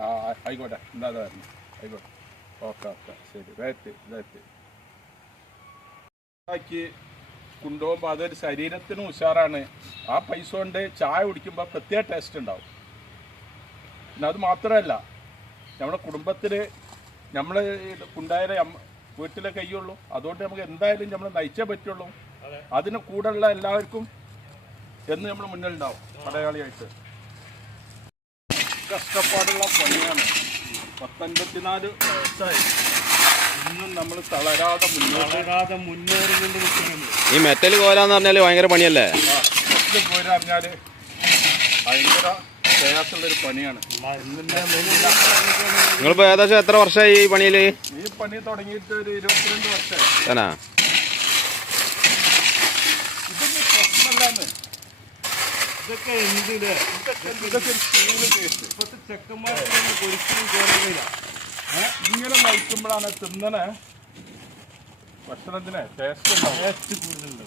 ആ ആയിക്കോട്ടെ. എന്താ ആയിക്കോട്ടെ. Okay okay. ശരി. വേറ്റ് വേറ്റ് ആക്കി കൊണ്ടുപോകുമ്പോൾ അതൊരു ശരീരത്തിനും ഉഷാറാണ്. ആ പൈസ കൊണ്ട് ചായ കുടിക്കുമ്പോൾ പ്രത്യേക ടേസ്റ്റ് ഉണ്ടാവും. പിന്നെ അത് മാത്രമല്ല നമ്മുടെ കുടുംബത്തിൽ നമ്മൾ ഉണ്ടായാലേ അമ്മ- വീട്ടിലെ കയ്യുള്ളൂ. അതുകൊണ്ട് നമുക്ക് എന്തായാലും നമ്മൾ നയിച്ചേ പറ്റുള്ളൂ. അതിന് കൂടെയുള്ള എല്ലാവർക്കും എന്ന് നമ്മൾ മുന്നിലുണ്ടാവും. പടയാളിയായിട്ട് കഷ്ടപ്പാടുള്ള പണിയാണ്. പത്തൊൻപത്തിനാല് വയസ്സായി. ഇന്നും നമ്മൾ തളരാതെ തളരാതെ മുന്നേറുന്നുണ്ട് ഈ മെറ്റൽ കോലാന്ന് പറഞ്ഞാൽ ഭയങ്കര പണിയല്ലേ? ബസ്സിൽ പറഞ്ഞാൽ ഭയങ്കര പ്രയാസമുള്ളൊരു പണിയാണ്. നിങ്ങളിപ്പോ ഏകദേശം എത്ര വർഷമായി ഈ പണിയിൽ? ഈ പണി തുടങ്ങിയിട്ട് ഒരു ഇരുപത്തിരണ്ട് വർഷമായി. ഇതൊക്കെ എന്തിൽ ഇതൊക്കെ ചെക്കന്മാർക്കൊന്നും ഒരിക്കലും കേറില്ല ഇങ്ങനെ നയിക്കുമ്പോഴാണ് തിന്നണ ഭക്ഷണത്തിന് ടേസ്റ്റ് ഉണ്ടാവും ടേസ്റ്റ് കൂടുതലുണ്ട്.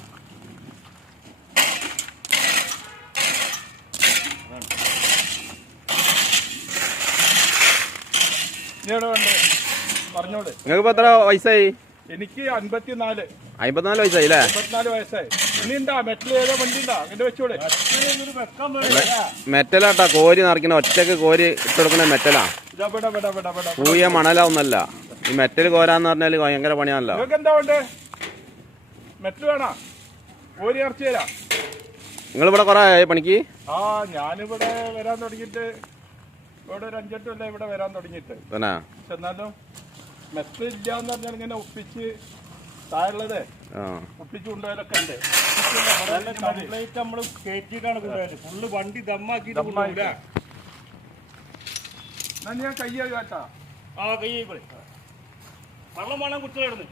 പറഞ്ഞോട് നിങ്ങൾക്കിപ്പോൾ എത്ര വയസ്സായി? എനിക്ക് അൻപത്തിനാല്. അമ്പത്തിനാല് വയസ്സായി അല്ലേ അമ്പത്തിനാല് വയസ്സായി. ഇനി ഉണ്ടാ മെറ്റൽ ഏതാ വണ്ടി ഉണ്ടാ? അങ്ങനെ വെച്ചോടെ? മെറ്റലാട്ടാ കോരി നിറയ്ക്കണ. ഒറ്റയ്ക്ക് കോരി ഇട്ടെടുക്കുന്ന മെറ്റലാ പൂയ മണലാവുന്നല്ല ഒന്നല്ല ഈ മെറ്റൽ കോരാന്ന് പറഞ്ഞാൽ ഭയങ്കര പണിയാണല്ലോ. നിങ്ങൾക്ക് എന്താ വേണ്ടേ? മെറ്റൽ വേണോ? കോരി ഇറച്ചി തരാം. നിങ്ങളിവിടെ കൊറേ ആയി പണിക്ക്? ആ ഞാനിവിടെ വരാൻ തുടങ്ങിയിട്ട് ഇവിടെ ഒരു അഞ്ചെട്ട് കൊല്ലം ഇവിടെ വരാൻ തുടങ്ങിയിട്ട്. പക്ഷെ എന്നാലും ഇല്ല എന്ന് പറഞ്ഞാൽ ഇങ്ങനെ ഒപ്പിച്ച് താഴെയുള്ളത് ഒപ്പിച്ച് കൊണ്ടുപോയാലൊക്കെ ഉണ്ട്. കംപ്ലീറ്റ് നമ്മൾ കയറ്റിയിട്ടാണ് കൊണ്ടുപോയത്. ഫുള്ള് വണ്ടി ദമ്മാക്കിയിട്ട് ദമ്മാക്കി. കൊണ്ടുപോകില്ല എന്നാ ഞാൻ കയ്യ കേട്ടാ. ആ കൈ കൂടെ വെള്ളം വേണം കുത്തിയായിരുന്നു